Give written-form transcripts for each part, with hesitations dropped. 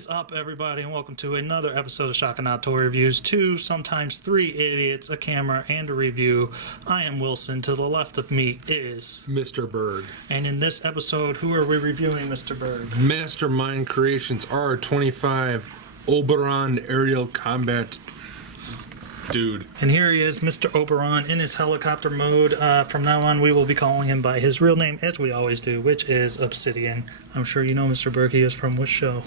is up, everybody, and welcome to another episode of Shock and Awe Toy Reviews. 2, sometimes 3 idiots, a camera, and a review. I am Wilson. To the left of me is Mr. Berg. And in this episode, who are we reviewing, Mr. Berg? Mastermind Cretions R-25 Oberon aerial combat dude. And here he is, Mr. Oberon, in his helicopter mode. From now on, we will be calling him by his real name, as we always do, which is Obsidian. I'm sure you know Mr. Berg. He is from which show?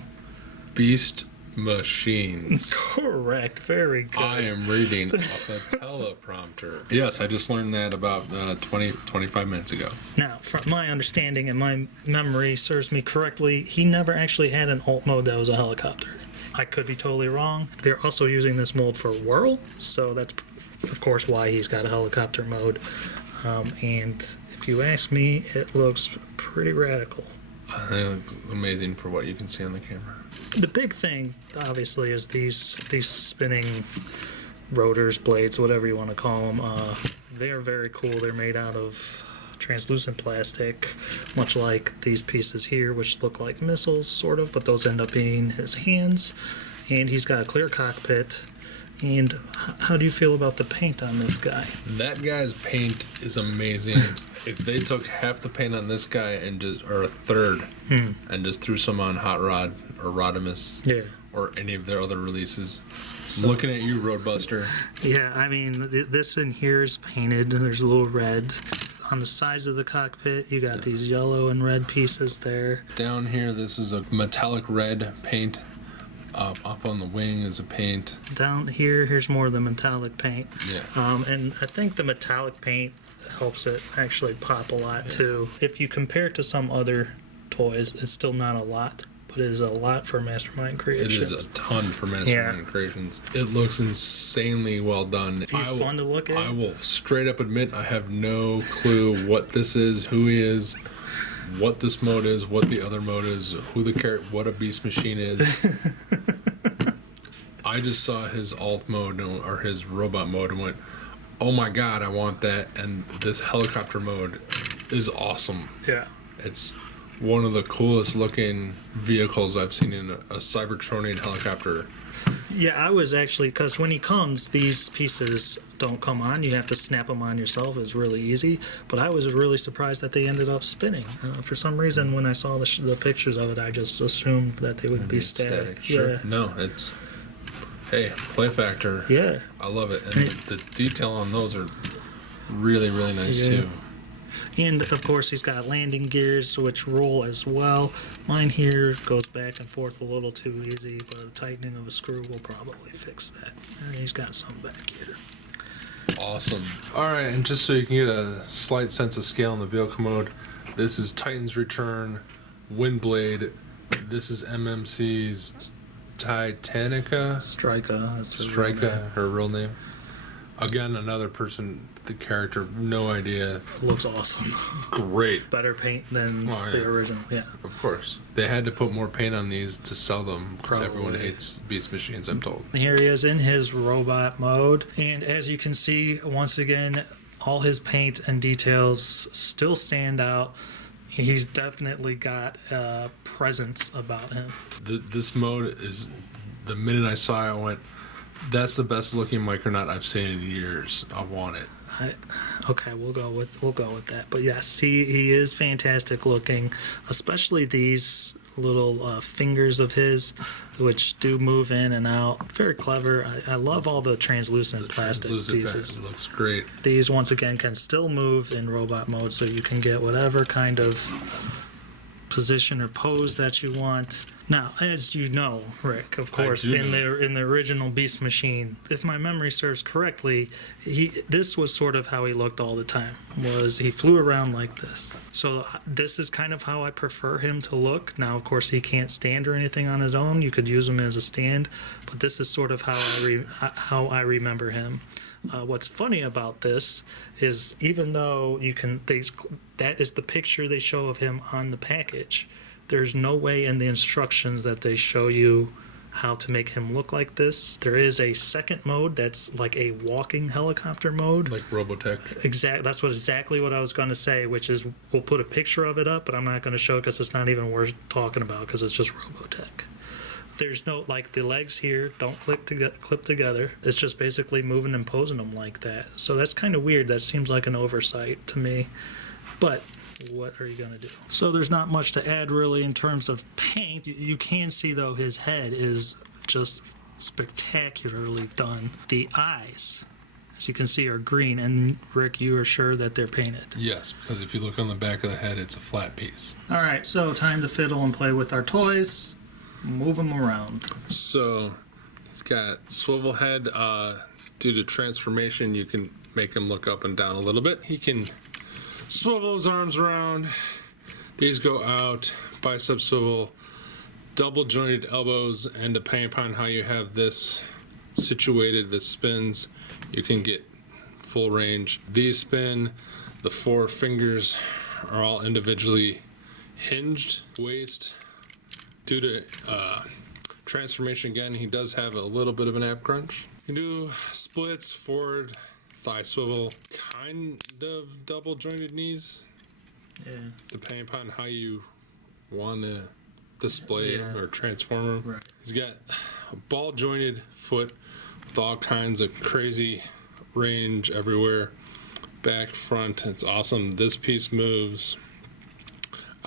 Beast Machines. Correct. Very good. I am reading off a teleprompter. Yes, I just learned that about 25 minutes ago. Now, from my understanding and my memory serves me correctly, he never actually had an alt mode that was a helicopter. I could be totally wrong. They're also using this mold for Whirl, so that's, of course, why he's got a helicopter mode. And if you ask me, it looks pretty radical. It looks amazing for what you can see on the camera. The big thing, obviously, is these spinning rotors, blades, whatever you want to call them. They are very cool. They're made out of translucent plastic, much like these pieces here, which look like missiles, sort of, but those end up being his hands. And he's got a clear cockpit. And how do you feel about the paint on this guy? That guy's paint is amazing. If they took half the paint on this guy and just, or a third, and just threw some on Hot Rod or Rodimus, yeah, or any of their other releases. So, looking at you, Roadbuster. Yeah, I mean, this in here is painted. There's a little red. On the sides of the cockpit, you got these yellow and red pieces there. Down here, this is a metallic red paint. Up on the wing is a paint. Down here, here's more of the metallic paint. Yeah. And I think the metallic paint helps it actually pop a lot, too. If you compare it to some other toys, it's still not a lot, but it is a lot for Mastermind Creations. It is a ton for Mastermind Creations. It looks insanely well done. He's fun to look at. I will straight up admit I have no clue what this is, who he is, what this mode is, what the other mode is, what a beast machine is. I just saw his alt mode or his robot mode and went, oh my god, I want that. And this helicopter mode is awesome. Yeah. It's one of the coolest looking vehicles I've seen in a Cybertronian helicopter. Yeah, I was actually, because when he comes, these pieces don't come on. You have to snap them on yourself. It's really easy. But I was really surprised that they ended up spinning. For some reason, when I saw the pictures of it, I just assumed that they would be static. Sure. Yeah. No, it's, hey, play factor. Yeah. I love it. And the detail on those are really, really nice, too. And, of course, he's got landing gears, which roll as well. Mine here goes back and forth a little too easy, but a tightening of a screw will probably fix that. And he's got some back here. Awesome. All right, and just so you can get a slight sense of scale in the vehicle mode, this is Titan's Return, Windblade. This is MMC's Titanica. Strika. That's Strika, her real name. Again, another person, the character, no idea. Looks awesome. Great. Better paint than the original. Yeah. Of course. They had to put more paint on these to sell them because everyone hates Beast Machines, I'm told. Here he is in his robot mode. And as you can see, once again, all his paint and details still stand out. He's definitely got a presence about him. This mode is, the minute I saw it, I went, that's the best looking Micronaut I've seen in years. I want it. Okay, we'll go with that. But yes, he is fantastic looking, especially these little fingers of his, which do move in and out. Very clever. I love all the translucent plastic pieces. It looks great. These once again can still move in robot mode, so you can get whatever kind of position or pose that you want. Now, as you know, Rick, of course, in the original Beast Machine, if my memory serves correctly, this was sort of how he looked all the time. Was he flew around like this. So this is kind of how I prefer him to look. Now, of course, he can't stand or anything on his own. You could use him as a stand, but this is sort of how I remember him. What's funny about this is even though that is the picture they show of him on the package, there's no way in the instructions that they show you how to make him look like this. There is a second mode that's like a walking helicopter mode. Like Robotech. That's exactly what I was going to say, which is we'll put a picture of it up, but I'm not going to show it because it's not even worth talking about because it's just Robotech. there's no, like, the legs here don't clip together. It's just basically moving and posing them like that. So that's kind of weird. That seems like an oversight to me. But what are you going to do? So there's not much to add really in terms of paint. You can see, though, his head is just spectacularly done. The eyes, as you can see, are green. And Rick, you are sure that they're painted? Yes, because if you look on the back of the head, it's a flat piece. All right, so time to fiddle and play with our toys. Move them around. So he's got swivel head. Due to transformation, you can make him look up and down a little bit. He can swivel his arms around. These go out, bicep swivel, double jointed elbows, and depending upon how you have this situated, this spins, you can get full range. These spin, the 4 fingers are all individually hinged. Waist, due to transformation again, he does have a little bit of an ab crunch. You can do splits, forward, thigh swivel, kind of double jointed knees. Yeah. Depending upon how you want to display him or transform him. Right. He's got a ball jointed foot with all kinds of crazy range everywhere. Back, front, it's awesome. This piece moves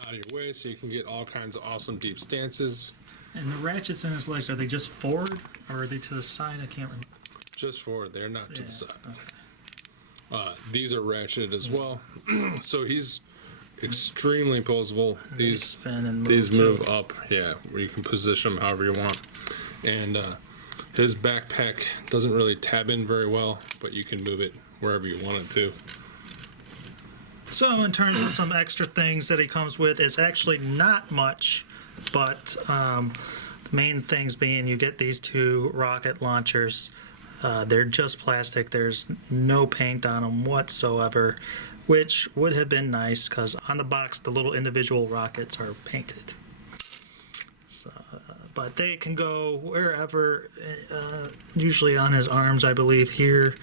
out of your way so you can get all kinds of awesome deep stances. And the ratchets in his legs, are they just forward or are they to the side? I can't remember. Just forward, they're not to the side. Okay. These are ratcheted as well. So he's extremely posable. These spin and move these move up, where you can position them however you want. And his backpack doesn't really tab in very well, but you can move it wherever you want it to. So in terms of some extra things that he comes with, it's actually not much, but the main things being you get these 2 rocket launchers. They're just plastic. There's no paint on them whatsoever, which would have been nice because on the box the little individual rockets are painted. So, but they can go wherever, usually on his arms, I believe. Here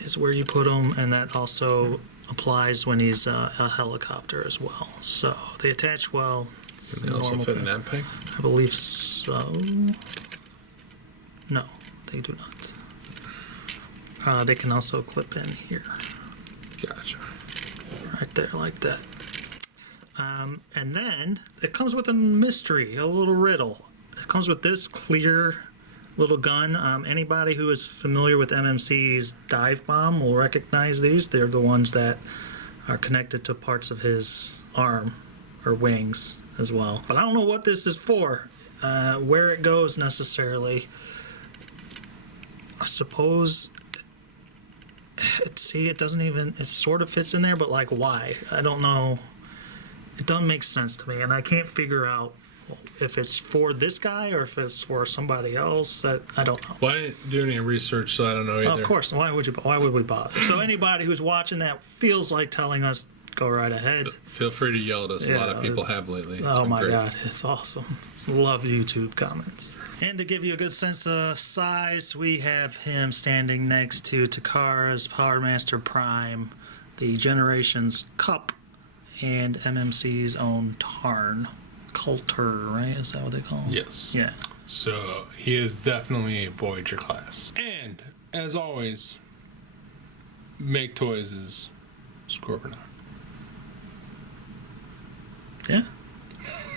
is where you put them, and that also applies when he's a helicopter as well. So they attach well. It's Can they also normal fit in thing. that peg? I believe so. No, they do not. They can also clip in here. Gotcha. Right there, like that. And then it comes with a mystery, a little riddle. It comes with this clear little gun. Anybody who is familiar with MMC's dive bomb will recognize these. They're the ones that are connected to parts of his arm or wings as well. But I don't know what this is for, where it goes necessarily. I suppose. See, it doesn't even. It sort of fits in there, but like, why? I don't know. It doesn't make sense to me, and I can't figure out if it's for this guy or if it's for somebody else. I don't know. Well, I didn't do any research, so I don't know either. Of course. Why would we bother? So anybody who's watching that feels like telling us, go right ahead. Feel free to yell at us. A lot of people have lately. It's been great. God, it's awesome. Love YouTube comments. And to give you a good sense of size, we have him standing next to Takara's Power Master Prime, the Generations Cup, and MMC's own Tarn. Coulter, right? Is that what they call him? Yes. Yeah. So he is definitely a Voyager class. And as always, Make Toys is Scorpion. Yeah.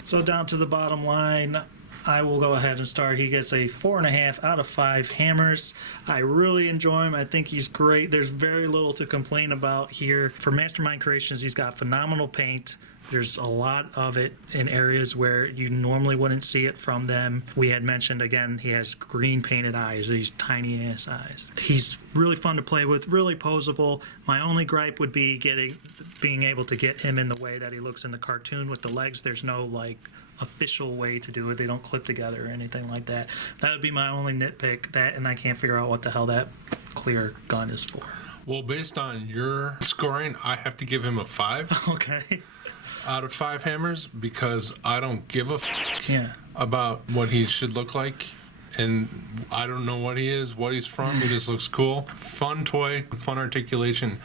So down to the bottom line, I will go ahead and start. He gets a 4.5 out of 5 hammers. I really enjoy him. I think he's great. There's very little to complain about here. For Mastermind Creations, he's got phenomenal paint. There's a lot of it in areas where you normally wouldn't see it from them. We had mentioned, again, he has green painted eyes, these tiny ass eyes. He's really fun to play with, really posable. My only gripe would be being able to get him in the way that he looks in the cartoon with the legs. There's no, like, official way to do it. They don't clip together or anything like that. That would be my only nitpick, that, and I can't figure out what the hell that clear gun is for. Well, based on your scoring, I have to give him a 5. Okay. Out of 5 hammers, because I don't give a Yeah. about what he should look like, and I don't know what he is, what he's from. He just looks cool. Fun toy, fun articulation.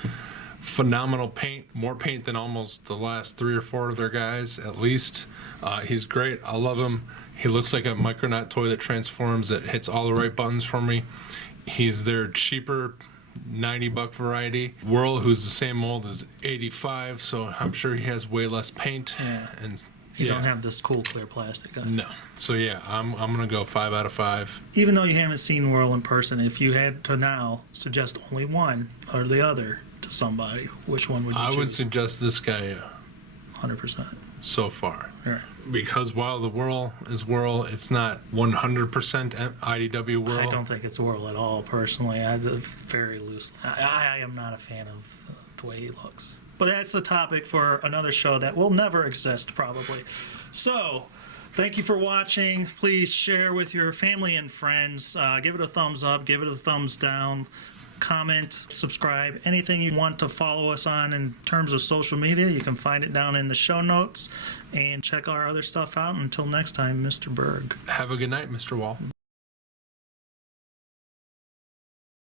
phenomenal paint, more paint than almost the last 3 or 4 of their guys, at least. He's great. I love him. He looks like a Micronaut toy that transforms, that hits all the right buttons for me. He's their cheaper $90 variety. Whirl, who's the same mold as 85, so I'm sure he has way less paint. Yeah. And You don't have this cool clear plastic on. No. So yeah, I'm gonna go 5 out of 5. Even though you haven't seen Whirl in person, if you had to now suggest only one or the other to somebody, which one would you choose? I would suggest this guy 100%. so far. All right. Because while the Whirl is Whirl, it's not 100% IDW Whirl. I don't think it's Whirl at all, personally. I very loose. I am not a fan of the way he looks. But that's a topic for another show that will never exist, probably. So, thank you for watching. Please share with your family and friends. Give it a thumbs up. Give it a thumbs down. Comment, subscribe, anything you want to follow us on in terms of social media, you can find it down in the show notes, and check our other stuff out. Until next time, Mr. Berg. Have a good night, Mr. Wall.